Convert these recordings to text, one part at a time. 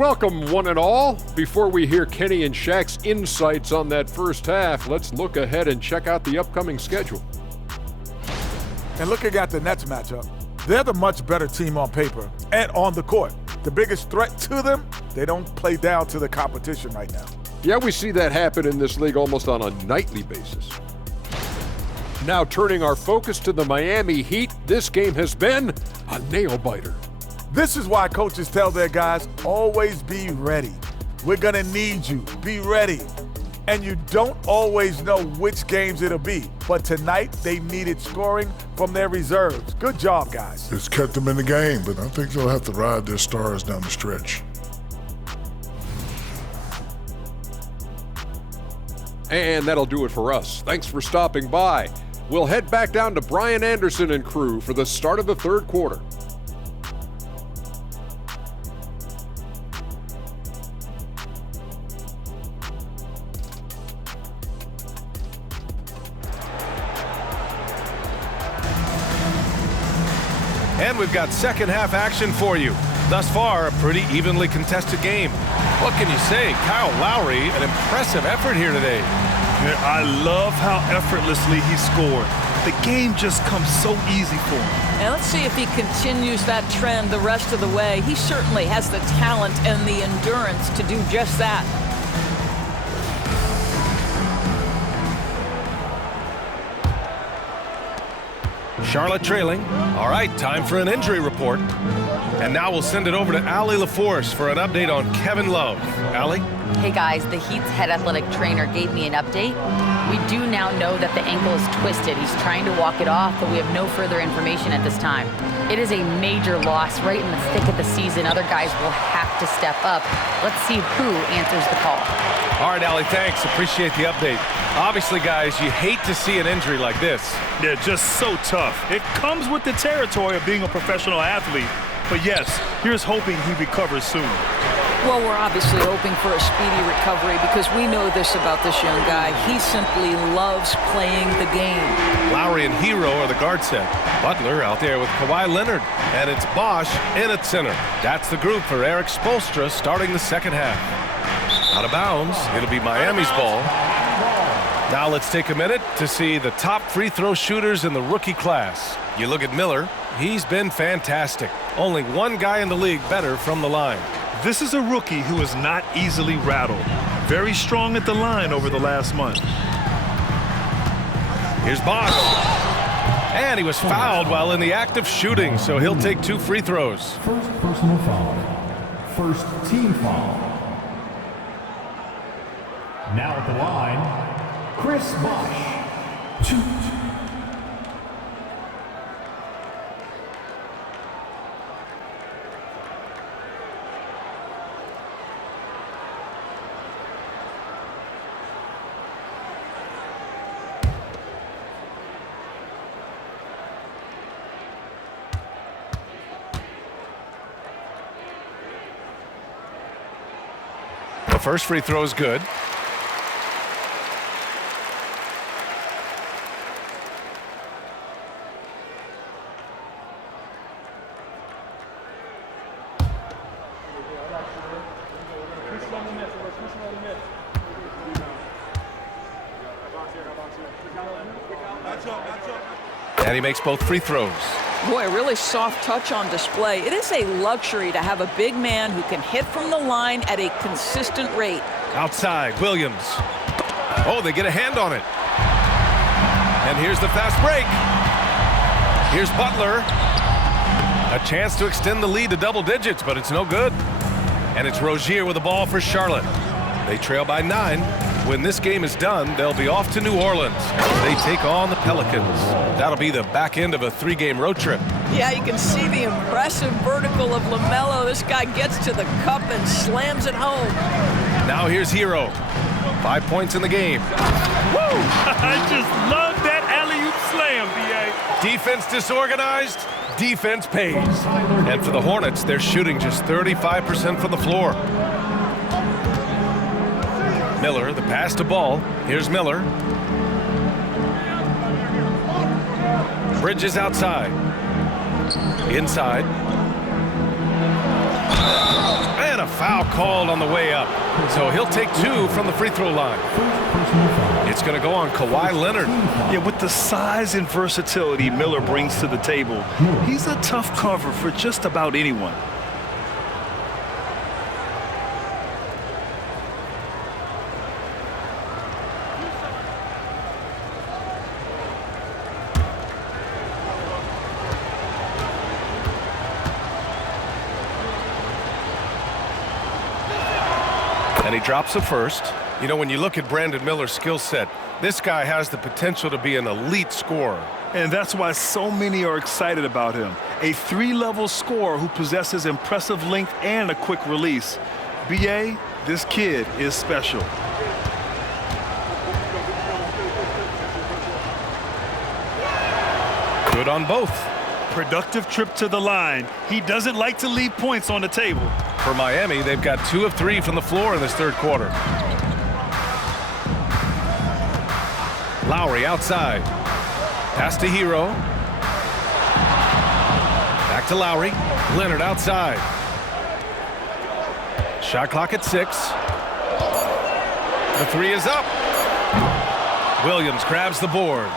Welcome, one and all. Before we hear Kenny and Shaq's insights on that first half, let's look ahead and check out the upcoming schedule. And looking at the Nets matchup, they're the much better team on paper and on the court. The biggest threat to them, they don't play down to the competition right now. Yeah, we see that happen in this league almost on a nightly basis. Now turning our focus to the Miami Heat, this game has been a nail-biter. This is why coaches tell their guys, always be ready. We're gonna need you, be ready. And you don't always know which games it'll be, but tonight they needed scoring from their reserves. Good job, guys. It's kept them in the game, but I think they'll have to ride their stars down the stretch. And that'll do it for us. Thanks for stopping by. We'll head back down to Brian Anderson and crew for the start of the third quarter. And we've got second half action for you. Thus far, a pretty evenly contested game. What can you say? Kyle Lowry, an impressive effort here today. I love how effortlessly he scored. The game just comes so easy for him. And let's see if he continues that trend the rest of the way. He certainly has the talent and the endurance to do just that. Charlotte trailing. All right, time for an injury report. And now we'll send it over to Allie LaForce for an update on Kevin Love. Allie? Hey guys, the Heat's head athletic trainer gave me an update. We do now know that the ankle is twisted. He's trying to walk it off, but we have no further information at this time. It is a major loss right in the thick of the season. Other guys will have to step up. Let's see who answers the call. All right, Allie, thanks. Appreciate the update. Obviously, guys, you hate to see an injury like this. Yeah, just so tough. It comes with the territory of being a professional athlete. But yes, here's hoping he recovers soon. Well, we're obviously hoping for a speedy recovery because we know this about this young guy. He simply loves playing the game. Lowry and Hero are the guard set. Butler out there with Kawhi Leonard. And it's Bosch in at center. That's the group for Eric Spoelstra starting the second half. Out of bounds, it'll be Miami's ball. Now let's take a minute to see the top free throw shooters in the rookie class. You look at Miller, he's been fantastic. Only one guy in the league better from the line. This is a rookie who is not easily rattled. Very strong at the line over the last month. Here's Bosch. And he was fouled while in the act of shooting, so he'll take 2 free throws. First personal foul. First team foul. Now at the line, Chris Bosch. 2. The first free throw is good. And he makes both free throws. Boy, a really soft touch on display. It is a luxury to have a big man who can hit from the line at a consistent rate. Outside, Williams. Oh, they get a hand on it. And here's the fast break. Here's Butler. A chance to extend the lead to double digits, but it's no good. And it's Rozier with the ball for Charlotte. They trail by 9. When this game is done, they'll be off to New Orleans. They take on the Pelicans. That'll be the back end of a 3-game road trip. Yeah, you can see the impressive vertical of LaMelo. This guy gets to the cup and slams it home. Now here's Hero. 5 points in the game. Woo! I just love that alley-oop slam, B.A. Defense disorganized, defense pays. And for the Hornets, they're shooting just 35% from the floor. Miller, the pass to ball. Here's Miller. Bridges outside. Inside. And a foul called on the way up. So he'll take 2 from the free throw line. It's going to go on Kawhi Leonard. Yeah, with the size and versatility Miller brings to the table, he's a tough cover for just about anyone. And he drops the first. You know, when you look at Brandon Miller's skill set, this guy has the potential to be an elite scorer. And that's why so many are excited about him. A 3-level scorer who possesses impressive length and a quick release. B.A., this kid is special. Good on both. Productive trip to the line. He doesn't like to leave points on the table. For Miami, they've got 2 of 3 from the floor in this third quarter. Lowry outside. Pass to Hero. Back to Lowry. Leonard outside. Shot clock at 6. The 3 is up. Williams grabs the board.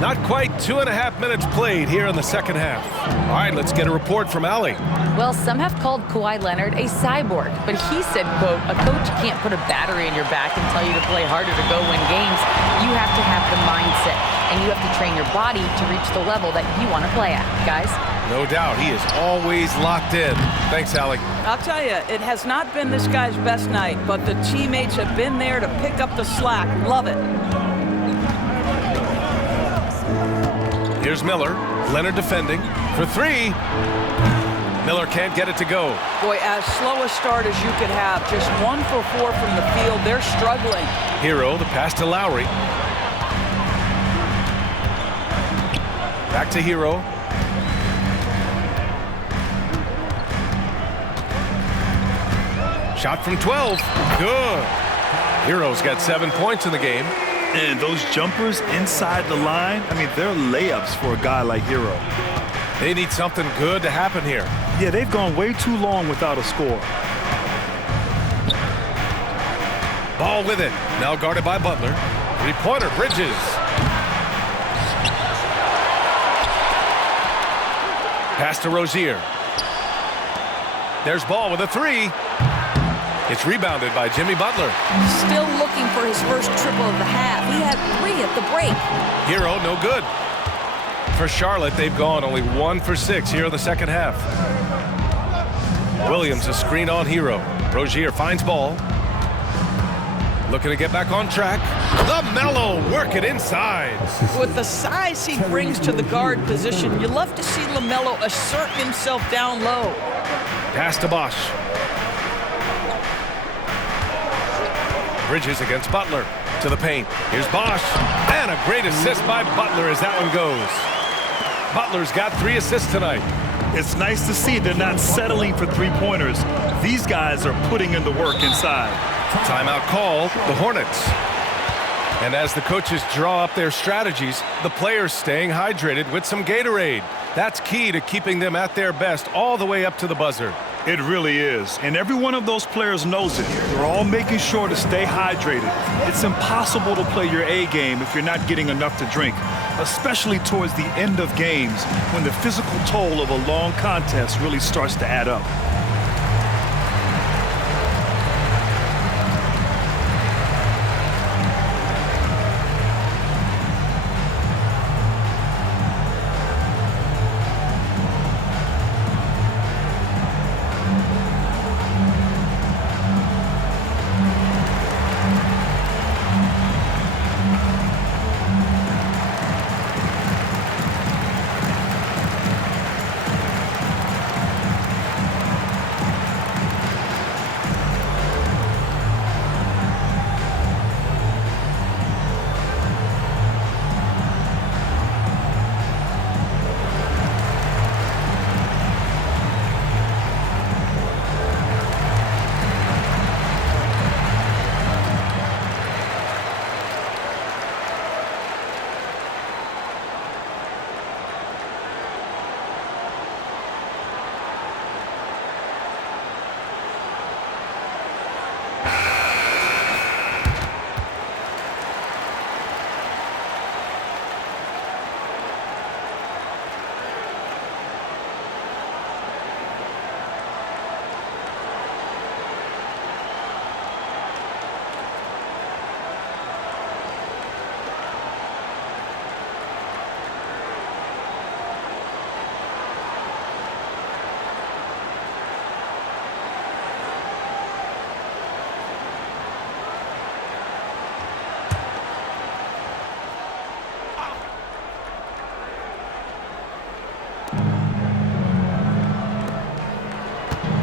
Not quite 2.5 minutes played here in the second half. All right, let's get a report from Allie. Well, some have called Kawhi Leonard a cyborg, but he said, quote, a coach can't put a battery in your back and tell you to play harder to go win games. You have to have the mindset, and you have to train your body to reach the level that you want to play at, guys. No doubt, he is always locked in. Thanks, Allie. I'll tell you, it has not been this guy's best night, but the teammates have been there to pick up the slack. Love it. Here's Miller. Leonard defending for 3. Miller can't get it to go. Boy, as slow a start as you could have. Just 1 for 4 from the field. They're struggling. Hero, the pass to Lowry. Back to Hero. Shot from 12. Good. Hero's got 7 points in the game. And those jumpers inside the line, I mean, they're layups for a guy like Hero. They need something good to happen here. Yeah, they've gone way too long without a score. Ball with it. Now guarded by Butler. 3-pointer, Bridges. Pass to Rozier. There's Ball with a 3. It's rebounded by Jimmy Butler. Still looking for his first triple of the half. He had 3 at the break. Hero, no good. For Charlotte, they've gone only 1 for 6 here in the second half. Williams, a screen on Hero. Rozier finds Ball. Looking to get back on track. LaMelo work it inside. With the size he brings to the guard position, you love to see LaMelo assert himself down low. Pass to Bosch. Bridges against Butler to the paint. Here's Bosch. And a great assist by Butler as that one goes. Butler's got 3 assists tonight. It's nice to see they're not settling for 3-pointers. These guys are putting in the work inside. Timeout call, the Hornets. And as the coaches draw up their strategies, the players staying hydrated with some Gatorade. That's key to keeping them at their best all the way up to the buzzer. It really is. And every one of those players knows it. They're all making sure to stay hydrated. It's impossible to play your A game if you're not getting enough to drink, especially towards the end of games when the physical toll of a long contest really starts to add up.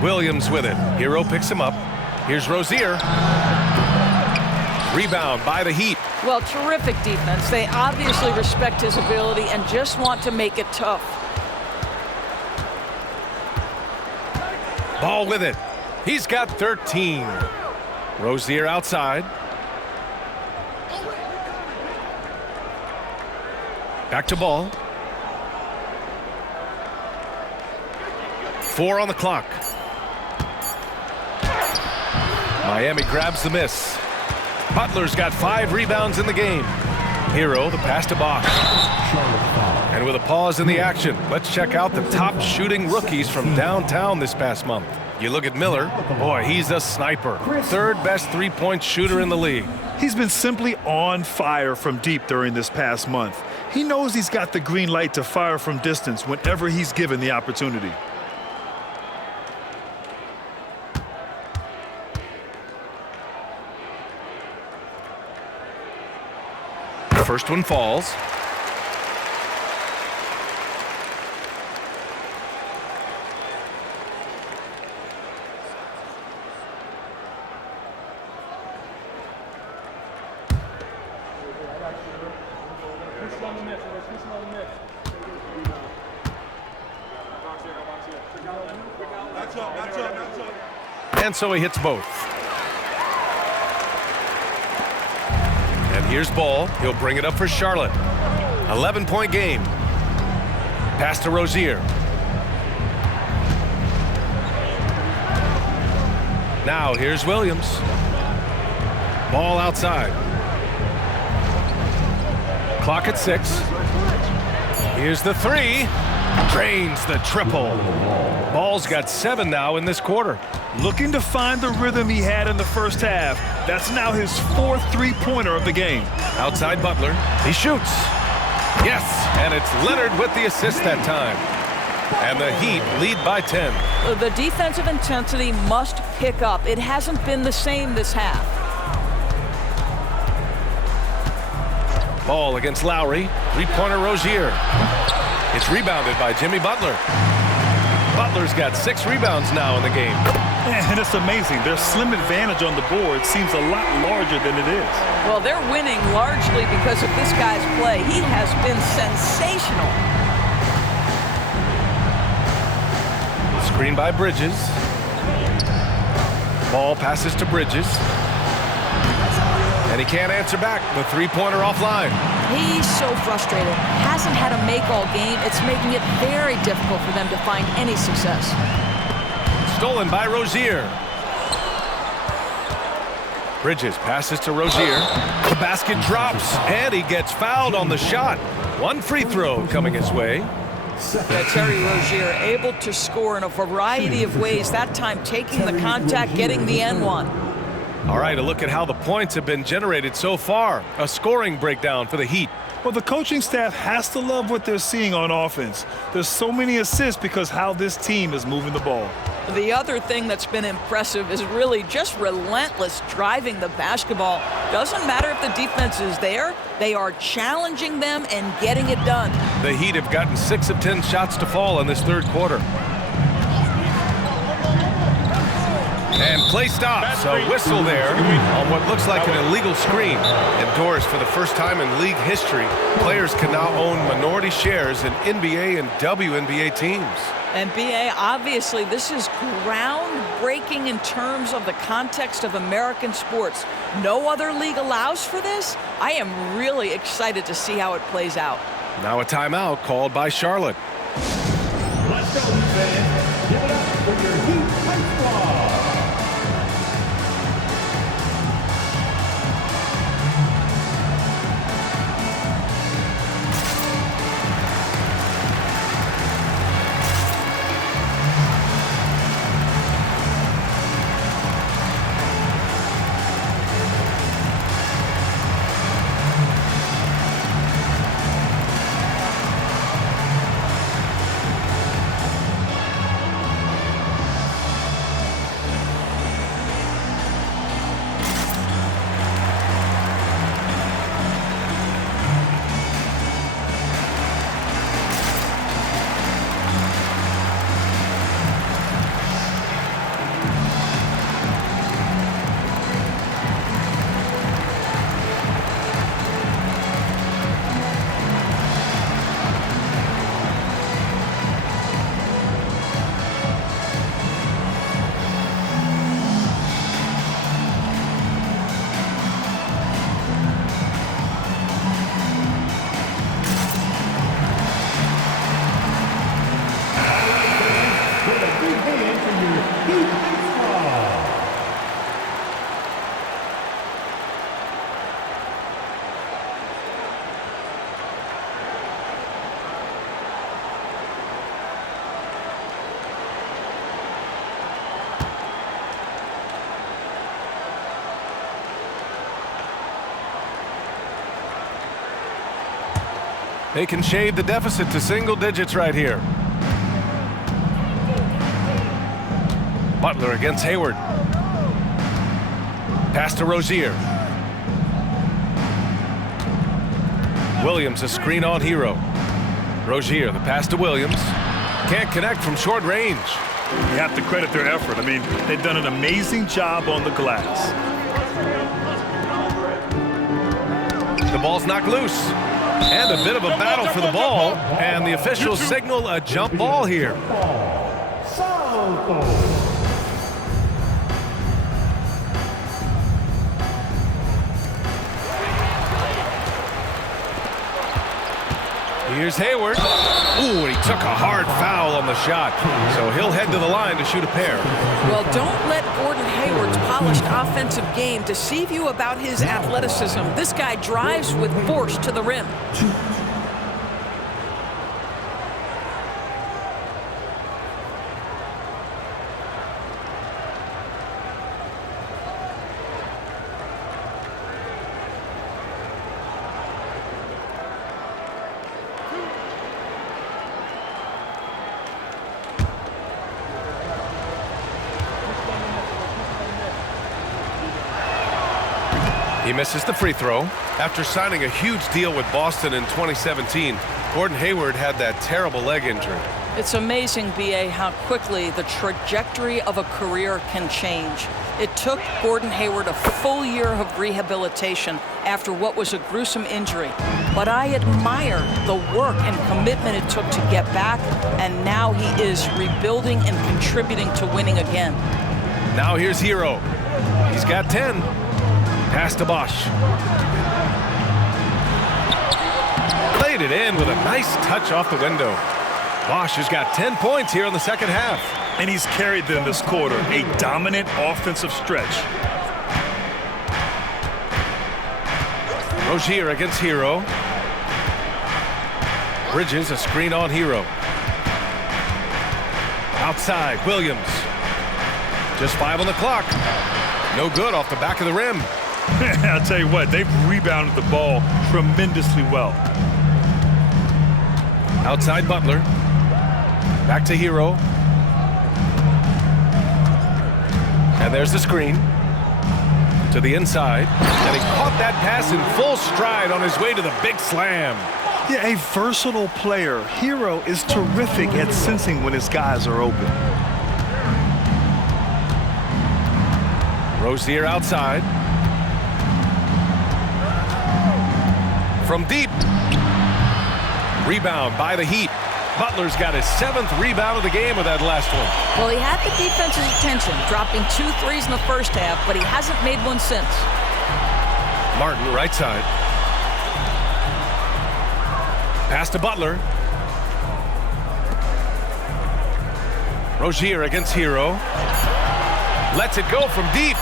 Williams with it. Hero picks him up. Here's Rozier. Rebound by the Heat. Well, terrific defense. They obviously respect his ability and just want to make it tough. Ball with it. He's got 13. Rozier outside. Back to Ball. 4 on the clock. Miami grabs the miss. Butler's got 5 rebounds in the game. Hero, the pass to Bosch. And with a pause in the action, let's check out the top shooting rookies from downtown this past month. You look at Miller. Boy, he's a sniper. 3rd best three-point shooter in the league. He's been simply on fire from deep during this past month. He knows he's got the green light to fire from distance whenever he's given the opportunity. First one falls. And so he hits both. And here's Ball. He'll bring it up for Charlotte. 11-point game. Pass to Rozier. Now here's Williams. Ball outside. Clock at 6. Here's the 3. Drains the triple. Ball's got 7 now in this quarter. Looking to find the rhythm he had in the first half. That's now his 4th three-pointer of the game. Outside Butler. He shoots. Yes, and it's Leonard with the assist that time. And the Heat lead by 10. The defensive intensity must pick up. It hasn't been the same this half. Ball against Lowry. Three-pointer Rozier. It's rebounded by Jimmy Butler. Butler's got 6 rebounds now in the game. And it's amazing. Their slim advantage on the board seems a lot larger than it is. Well, they're winning largely because of this guy's play. He has been sensational. Screen by Bridges. Ball passes to Bridges. And he can't answer back. The three-pointer offline. He's so frustrated. Hasn't had a make all game. It's making it very difficult for them to find any success. Stolen by Rozier. Bridges passes to Rozier. The basket drops, and he gets fouled on the shot. 1 free throw coming his way. Terry Rozier able to score in a variety of ways. That time taking the contact, getting the N1. All right, a look at how the points have been generated so far. A scoring breakdown for the Heat. Well, the coaching staff has to love what they're seeing on offense. There's so many assists because how this team is moving the ball. The other thing that's been impressive is really just relentless driving the basketball. Doesn't matter if the defense is there, they are challenging them and getting it done. The Heat have gotten 6 of 10 shots to fall in this 3rd quarter. And play stops. A whistle there on what looks like an illegal screen. Endorsed for the first time in league history, players can now own minority shares in NBA and WNBA teams. And BA, obviously this is groundbreaking in terms of the context of American sports. No other league allows for this. I am really excited to see how it plays out. Now a timeout called by Charlotte. Let's go, fans. Give it up for your Heat High Squad. They can shade the deficit to single digits right here. Butler against Hayward. Pass to Rozier. Williams a screen on Hero. Rozier, the pass to Williams. Can't connect from short range. You have to credit their effort. I mean, they've done an amazing job on the glass. The ball's knocked loose. And a bit of a battle for the ball. And the officials signal a jump ball here. Here's Hayward. Ooh, and he took a hard foul on the shot. So he'll head to the line to shoot a pair. Well, don't let Gordon Hayward's polished offensive game deceive you about his athleticism. This guy drives with force to the rim. He misses the free throw. After signing a huge deal with Boston in 2017, Gordon Hayward had that terrible leg injury. It's amazing, B.A., how quickly the trajectory of a career can change. It took Gordon Hayward a full year of rehabilitation after what was a gruesome injury. But I admire the work and commitment it took to get back, and now he is rebuilding and contributing to winning again. Now here's Hero. He's got 10. Pass to Bosch. Laid it in with a nice touch off the window. Bosch has got 10 points here in the second half. And he's carried them this quarter. A dominant offensive stretch. Rozier against Hero. Bridges a screen on Hero. Outside, Williams. Just 5 on the clock. No good off the back of the rim. I'll tell you what, they've rebounded the ball tremendously well. Outside Butler. Back to Hero. And there's the screen. To the inside. And he caught that pass in full stride on his way to the big slam. Yeah, a versatile player. Hero is terrific at sensing when his guys are open. Rozier outside. From deep. Rebound by the Heat. Butler's got his 7th rebound of the game with that last one. Well, he had the defense's attention, dropping 2 threes in the first half, but he hasn't made one since. Martin, right side. Pass to Butler. Rozier against Hero. Lets it go from deep.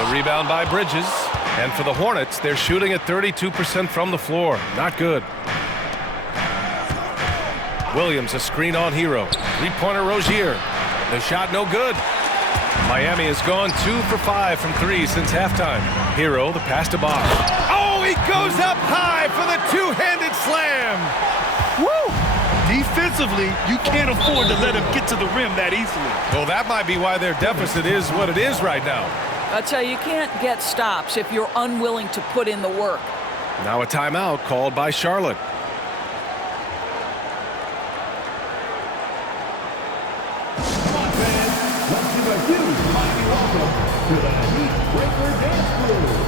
The rebound by Bridges. And for the Hornets, they're shooting at 32% from the floor. Not good. Williams, a screen on Hero. Three-pointer Rozier. The shot no good. Miami has gone 2 for 5 from 3 since halftime. Hero, the pass to Bosch. Oh, he goes up high for the two-handed slam. Woo! Defensively, you can't afford to let him get to the rim that easily. Well, that might be why their deficit is what it is right now. I tell you, you can't get stops if you're unwilling to put in the work. Now a timeout called by Charlotte. Let's give a huge mighty welcome to the Heat Breaker Dance Crew.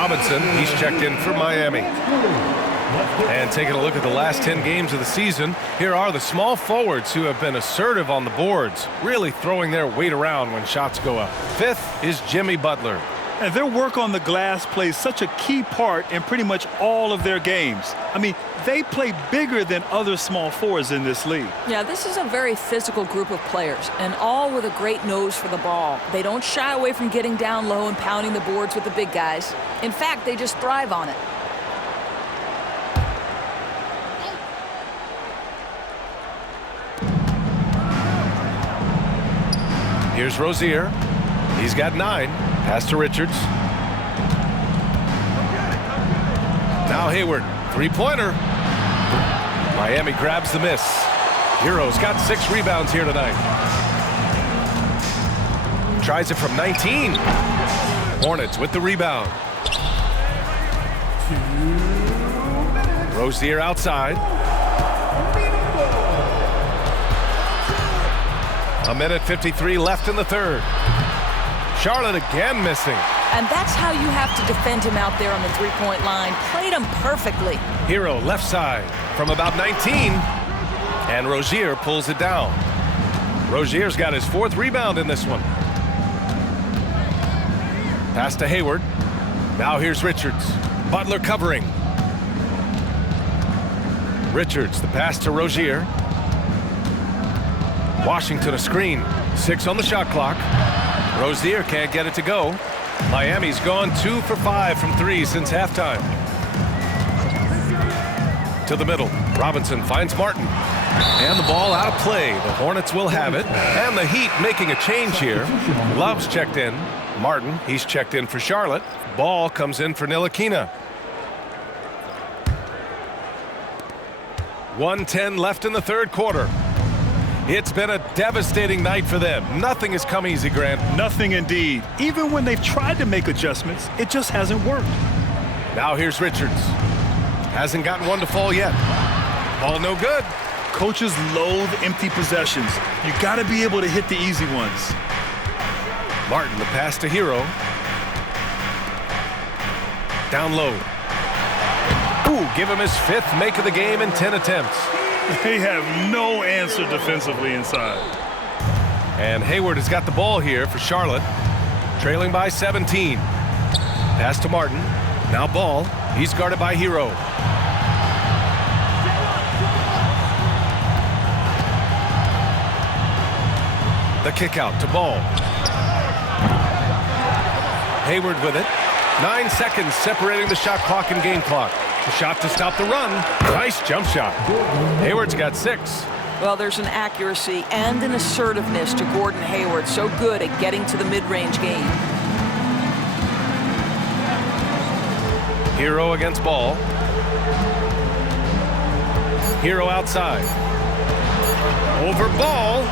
Robinson, he's checked in for Miami. And taking a look at the last 10 games of the season, here are the small forwards who have been assertive on the boards, really throwing their weight around when shots go up. Fifth is Jimmy Butler. And their work on the glass plays such a key part in pretty much all of their games. I mean, they play bigger than other small forwards in this league. Yeah, this is a very physical group of players, and all with a great nose for the ball. They don't shy away from getting down low and pounding the boards with the big guys. In fact, they just thrive on it. Here's Rozier. He's got 9. Pass to Richards. Now Hayward. Three-pointer. Miami grabs the miss. Hero's got 6 rebounds here tonight. Tries it from 19. Hornets with the rebound. Rozier outside. A minute 53 left in the third. Charlotte again missing. And that's how you have to defend him out there on the three-point line. Played him perfectly. Hero left side from about 19. And Rozier pulls it down. Rozier's got his 4th rebound in this one. Pass to Hayward. Now here's Richards. Butler covering. Richards, the pass to Rozier. Washington a screen. 6 on the shot clock. Rozier can't get it to go. Miami's gone 2 for 5 from 3 since halftime. To the middle. Robinson finds Martin. And the ball out of play. The Hornets will have it. And the Heat making a change here. Love's checked in. Martin, he's checked in for Charlotte. Ball comes in for Ntilikina. 1:10 left in the third quarter. It's been a devastating night for them. Nothing has come easy, Grant. Nothing indeed. Even when they've tried to make adjustments, it just hasn't worked. Now here's Richards. Hasn't gotten one to fall yet. Ball no good. Coaches loathe empty possessions. You got to be able to hit the easy ones. Martin, the pass to Hero. Down low. Ooh, give him his 5th make of the game in 10 attempts. They have no answer defensively inside. And Hayward has got the ball here for Charlotte. Trailing by 17. Pass to Martin. Now Ball. He's guarded by Hero. The kick out to Ball. Hayward with it. 9 seconds separating the shot clock and game clock. The shot to stop the run. Nice jump shot. Hayward's got 6. Well, there's an accuracy and an assertiveness to Gordon Hayward. So good at getting to the mid-range game. Hero against Ball. Hero outside. Over Ball.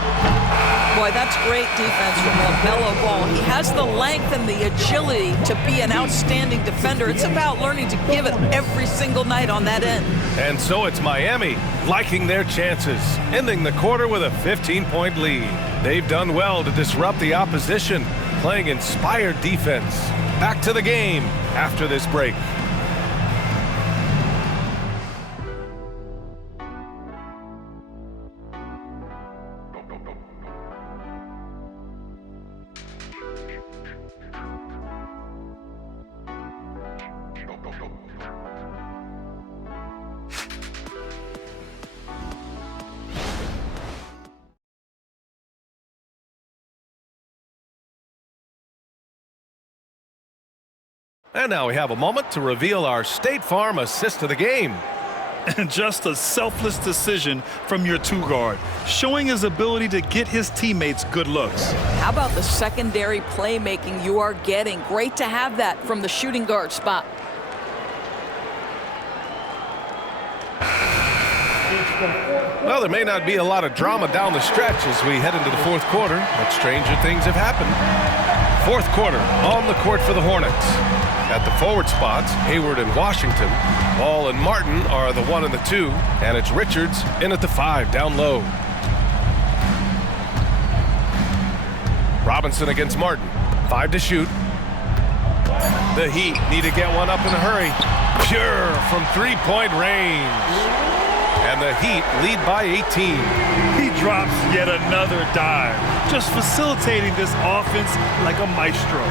Boy, that's great defense from LaMelo Ball. He has the length and the agility to be an outstanding defender. It's about learning to give it every single night on that end. And so it's Miami liking their chances, ending the quarter with a 15-point lead. They've done well to disrupt the opposition, playing inspired defense. Back to the game after this break. And now we have a moment to reveal our State Farm assist of the game. And just a selfless decision from your 2-guard, showing his ability to get his teammates good looks. How about the secondary playmaking you are getting? Great to have that from the shooting guard spot. Well, there may not be a lot of drama down the stretch as we head into the fourth quarter, but stranger things have happened. Fourth quarter, on the court for the Hornets. At the forward spots, Hayward and Washington. Ball and Martin are the 1 and the 2, and it's Richards in at the 5 down low. Robinson against Martin. 5 to shoot. The Heat need to get one up in a hurry. Pure from three-point range. And the Heat lead by 18. He drops yet another dive, just facilitating this offense like a maestro.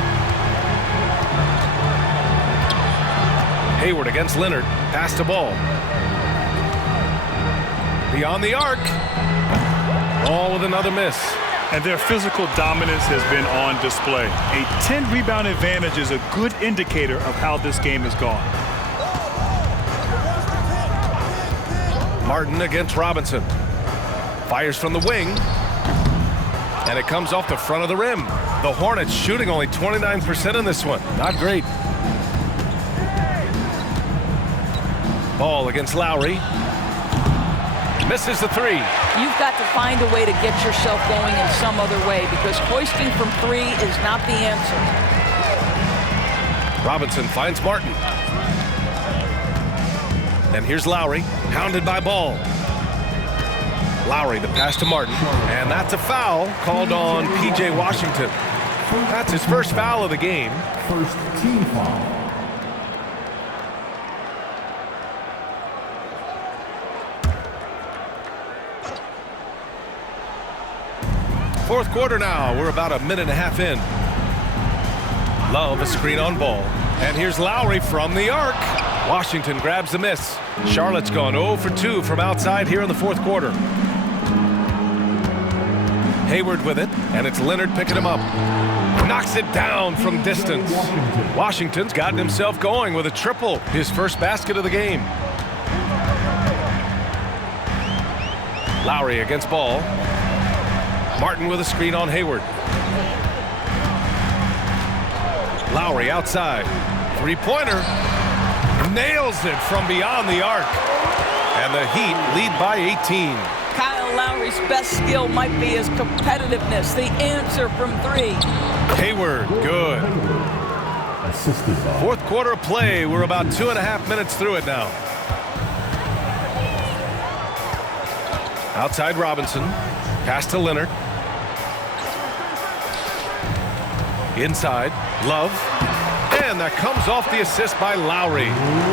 Hayward against Leonard. Pass to Ball. Beyond the arc. Ball with another miss. And their physical dominance has been on display. A 10-rebound advantage is a good indicator of how this game has gone. Martin against Robinson. Fires from the wing. And it comes off the front of the rim. The Hornets shooting only 29% in this one. Not great. Ball against Lowry. Misses the three. You've got to find a way to get yourself going in some other way, because hoisting from three is not the answer. Robinson finds Martin. And here's Lowry, hounded by Ball. Lowry, the pass to Martin. And that's a foul called on P.J. Washington. That's his first foul of the game. First team foul. Fourth quarter now. We're about a minute and a half in. Love a screen on Ball. And here's Lowry from the arc. Washington grabs the miss. Charlotte's gone 0 for 2 from outside here in the fourth quarter. Hayward with it, and it's Leonard picking him up. Knocks it down from distance. Washington's gotten himself going with a triple, his first basket of the game. Lowry against Ball. Martin with a screen on Hayward. Lowry outside. Three-pointer. Nails it from beyond the arc. And the Heat lead by 18. Kyle Lowry's best skill might be his competitiveness, the answer from three. Hayward, good. Assisted by Fourth quarter of play. We're about 2.5 minutes through it now. Outside Robinson. Pass to Leonard. Inside, Love. And that comes off the assist by Lowry.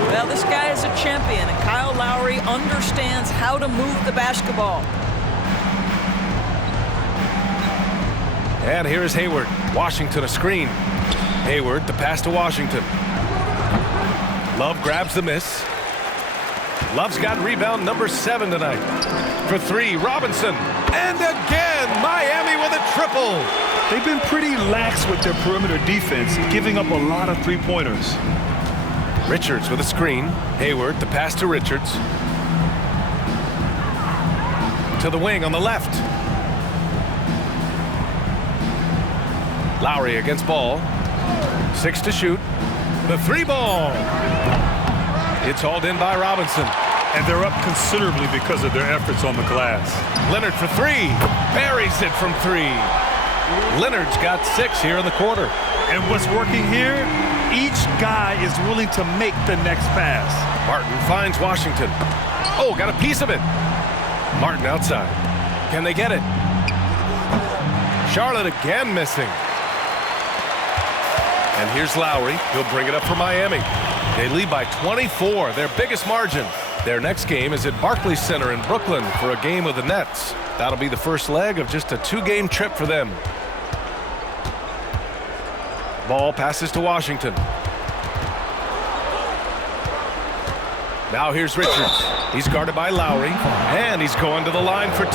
Well, this guy is a champion, and Kyle Lowry understands how to move the basketball. And here is Hayward. Washington a screen. Hayward, the pass to Washington. Love grabs the miss. Love's got rebound number 7 tonight. For three, Robinson. And again, Miami with a triple. They've been pretty lax with their perimeter defense, giving up a lot of three-pointers. Richards with a screen. Hayward, the pass to Richards. To the wing on the left. Lowry against Ball. 6 to shoot. The three ball. It's hauled in by Robinson. And they're up considerably because of their efforts on the glass. Leonard for three. Buries it from three. Leonard's got 6 here in the quarter. And what's working here, each guy is willing to make the next pass. Martin finds Washington. Oh, got a piece of it. Martin outside. Can they get it? Charlotte again missing. And here's Lowry. He'll bring it up for Miami. They lead by 24, their biggest margin. Their next game is at Barclays Center in Brooklyn for a game of the Nets. That'll be the first leg of just a 2-game trip for them. Ball passes to Washington. Now here's Richards. He's guarded by Lowry, and he's going to the line for 2.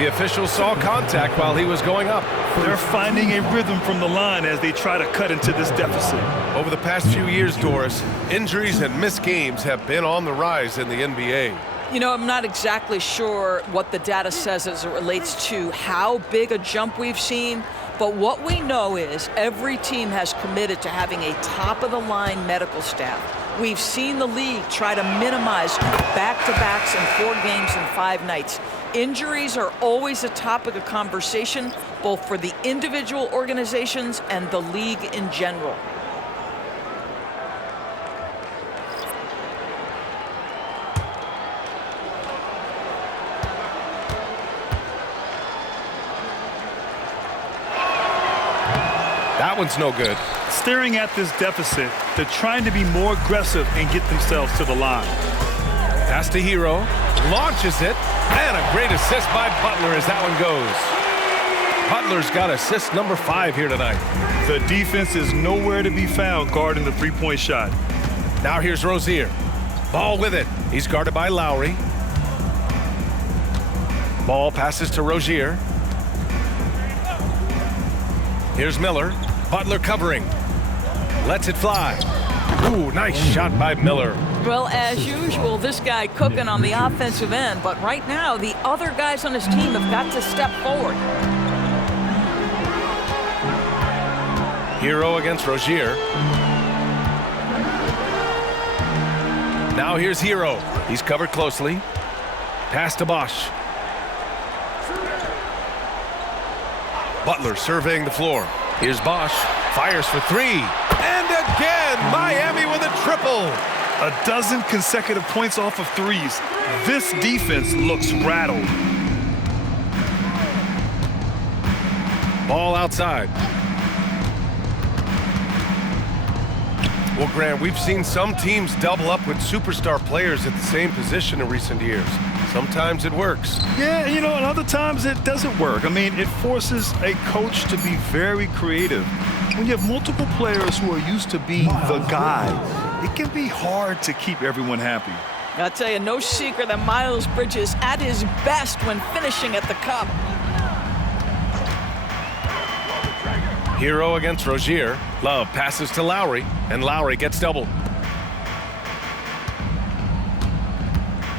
The officials saw contact while he was going up. They're finding a rhythm from the line as they try to cut into this deficit. Over the past few years, Doris, injuries and missed games have been on the rise in the NBA. You know, I'm not exactly sure what the data says as it relates to how big a jump we've seen, but what we know is every team has committed to having a top-of-the-line medical staff. We've seen the league try to minimize back-to-backs in 4 games in 5 nights. Injuries are always a topic of conversation, both for the individual organizations and the league in general. one's no good. Staring at this deficit, they're trying to be more aggressive and get themselves to the line. Pass to Hero, launches it, and a great assist by Butler as that one goes. Butler's got assist number 5 here tonight. The defense is nowhere to be found guarding the three-point shot. Now here's Rozier. Ball with it. He's guarded by Lowry. Ball passes to Rozier. Here's Miller. Butler covering. Lets it fly. Ooh, nice shot by Miller. Well, as usual, this guy cooking on the offensive end, but right now the other guys on his team have got to step forward. Hero against Rozier. Now here's Hero. He's covered closely. Pass to Bosch. Butler surveying the floor. Here's Bosch. Fires for 3. And again, Miami with a triple. A dozen consecutive points off of threes. This defense looks rattled. Ball outside. Well, Grant, we've seen some teams double up with superstar players at the same position in recent years. Sometimes it works. Yeah, and other times it doesn't work. I mean, it forces a coach to be very creative. When you have multiple players who are used to being the guy, it can be hard to keep everyone happy. I'll tell you, no secret that Miles Bridges at his best when finishing at the cup. Hero against Rozier. Love passes to Lowry, and Lowry gets doubled.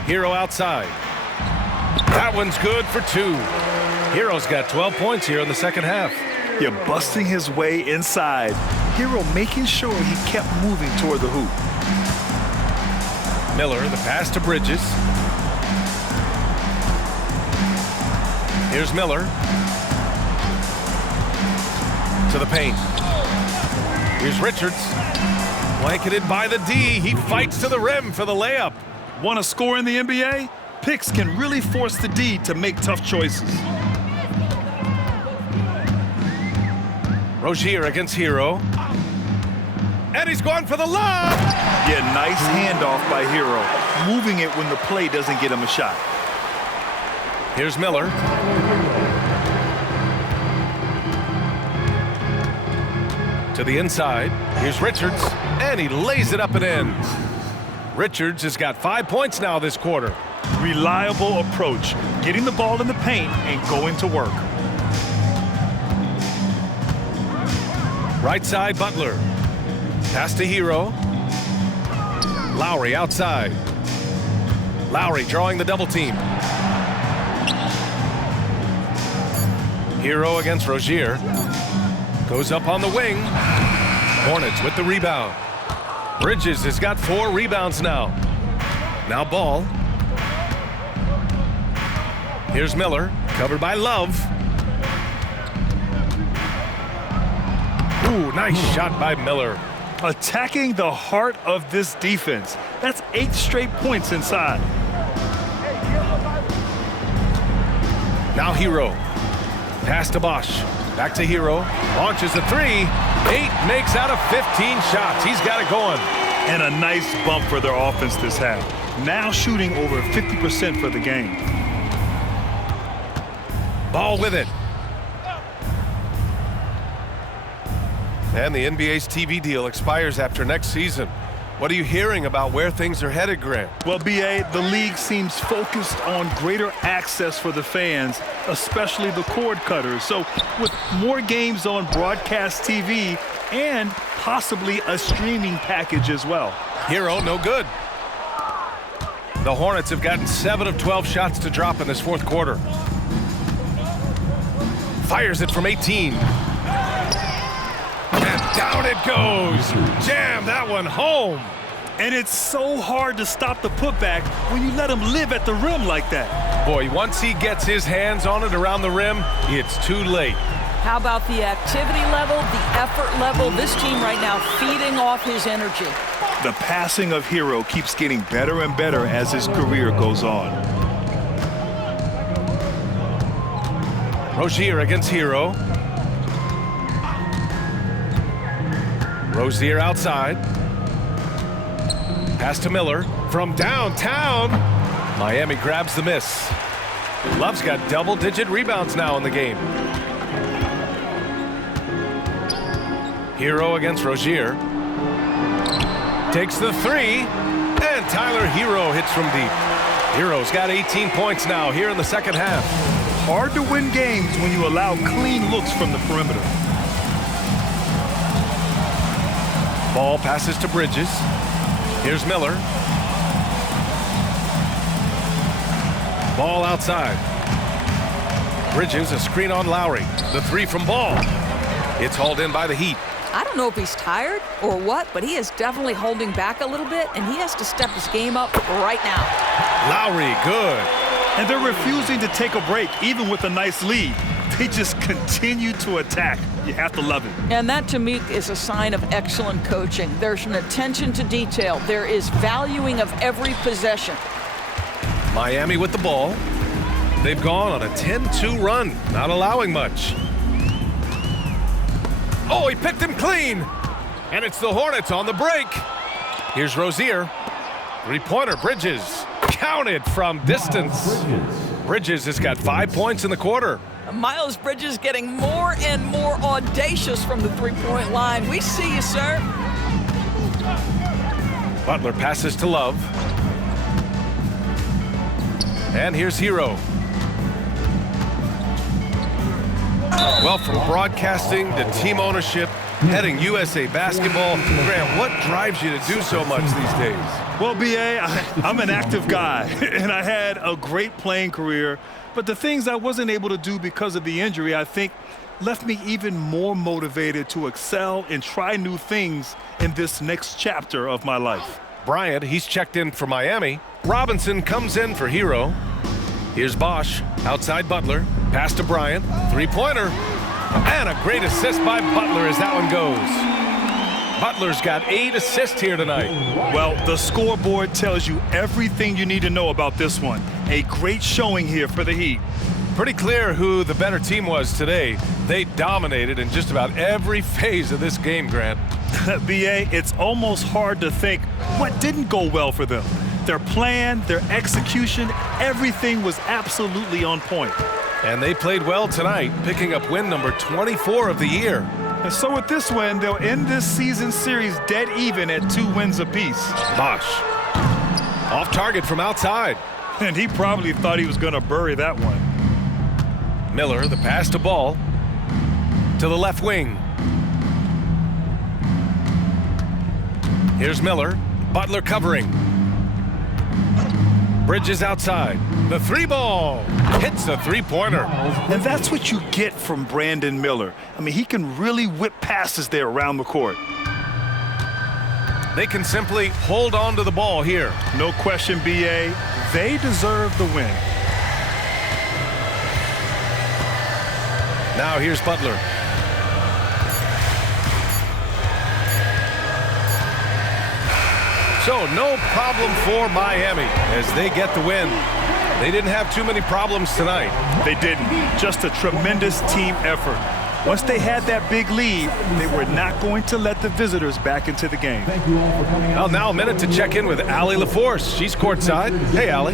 Hero outside. That one's good for 2. Hero's got 12 points here in the second half. You're busting his way inside. Hero making sure he kept moving toward the hoop. Miller, the pass to Bridges. Here's Miller. To the paint. Here's Richards. Blanketed by the D. He fights to the rim for the layup. Want to score in the NBA? Picks can really force the D to make tough choices. Rozier against Hero. And he's going for the lob. Yeah, nice handoff by Hero. Moving it when the play doesn't get him a shot. Here's Miller. To the inside. Here's Richards. And he lays it up and in. Richards has got 5 points now this quarter. Reliable approach. Getting the ball in the paint and going to work. Right side, Butler. Pass to Hero. Lowry outside. Lowry drawing the double team. Hero against Rozier. Goes up on the wing. Hornets with the rebound. Bridges has got 4 rebounds now. Now Ball. Here's Miller, covered by Love. Ooh, nice shot by Miller. Attacking the heart of this defense. That's 8 straight points inside. Now Hero. Pass to Bosch. Back to Hero. Launches a 3. 8 makes out of 15 shots. He's got it going. And a nice bump for their offense this half. Now shooting over 50% for the game. Ball with it. And the NBA's TV deal expires after next season. What are you hearing about where things are headed, Grant? Well, B.A., the league seems focused on greater access for the fans, especially the cord cutters. So with more games on broadcast TV and possibly a streaming package as well. Hero, no good. The Hornets have gotten 7 of 12 shots to drop in this fourth quarter. Fires it from 18. And down it goes. Jam that one home. And it's so hard to stop the putback when you let him live at the rim like that. Boy, once he gets his hands on it around the rim, it's too late. How about the activity level, the effort level? This team right now feeding off his energy. The passing of Hero keeps getting better and better as his career goes on. Rozier against Hero. Rozier outside. Pass to Miller from downtown. Miami grabs the miss. Love's got double-digit rebounds now in the game. Hero against Rozier. Takes the three, and Tyler Hero hits from deep. Hero's got 18 points now here in the second half. Hard to win games when you allow clean looks from the perimeter. Ball passes to Bridges. Here's Miller. Ball outside. Bridges, a screen on Lowry. The three from Ball. It's hauled in by the Heat. I don't know if he's tired or what, but he is definitely holding back a little bit, and he has to step his game up right now. Lowry, good. And they're refusing to take a break, even with a nice lead. They just continue to attack. You have to love it. And that, to me, is a sign of excellent coaching. There's an attention to detail. There is valuing of every possession. Miami with the ball. They've gone on a 10-2 run, not allowing much. Oh, he picked him clean. And it's the Hornets on the break. Here's Rozier. Three-pointer, Bridges. Counted from distance. Bridges has got 5 points in the quarter. Miles Bridges getting more and more audacious from the three-point line. We see you, sir. Butler passes to Love. And here's Hero. Well, from broadcasting to team ownership, heading USA basketball, Grant, what drives you to do so much these days? Well, B.A., I'm an active guy, and I had a great playing career. But the things I wasn't able to do because of the injury, I think, left me even more motivated to excel and try new things in this next chapter of my life. Bryant, he's checked in for Miami. Robinson comes in for Hero. Here's Bosch, outside Butler. Pass to Bryant, three-pointer. And a great assist by Butler as that one goes. Butler's got 8 assists here tonight. Well, the scoreboard tells you everything you need to know about this one. A great showing here for the Heat. Pretty clear who the better team was today. They dominated in just about every phase of this game, Grant. B.A., it's almost hard to think what didn't go well for them. Their plan, their execution, everything was absolutely on point. And they played well tonight, picking up win number 24 of the year. And so with this win, they'll end this season series dead even at 2 wins apiece. Bosch, off target from outside. And he probably thought he was going to bury that one. Miller, the pass to Ball, to the left wing. Here's Miller, Butler covering. Bridges outside. The three ball hits the three-pointer. And that's what you get from Brandon Miller. I mean, he can really whip passes there around the court. They can simply hold on to the ball here. No question, B.A. They deserve the win. Now here's Butler. So no problem for Miami as they get the win. They didn't have too many problems tonight. They didn't. Just a tremendous team effort. Once they had that big lead, they were not going to let the visitors back into the game. Well, now a minute to check in with Allie LaForce. She's courtside. Hey, Allie.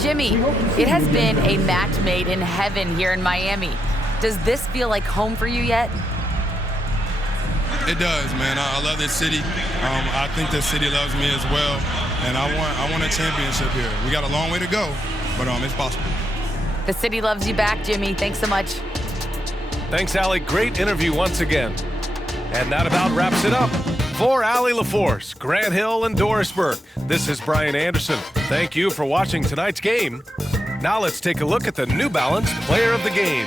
Jimmy, it has been a match made in heaven here in Miami. Does this feel like home for you yet? It does, man. I love this city. I think the city loves me as well, and I want a championship here. We got a long way to go, but it's possible. The city loves you back, Jimmy. Thanks so much. Thanks, Allie. Great interview once again. And that about wraps it up. For Allie LaForce, Grant Hill, and Doris Burke, this is Brian Anderson. Thank you for watching tonight's game. Now let's take a look at the New Balance Player of the Game.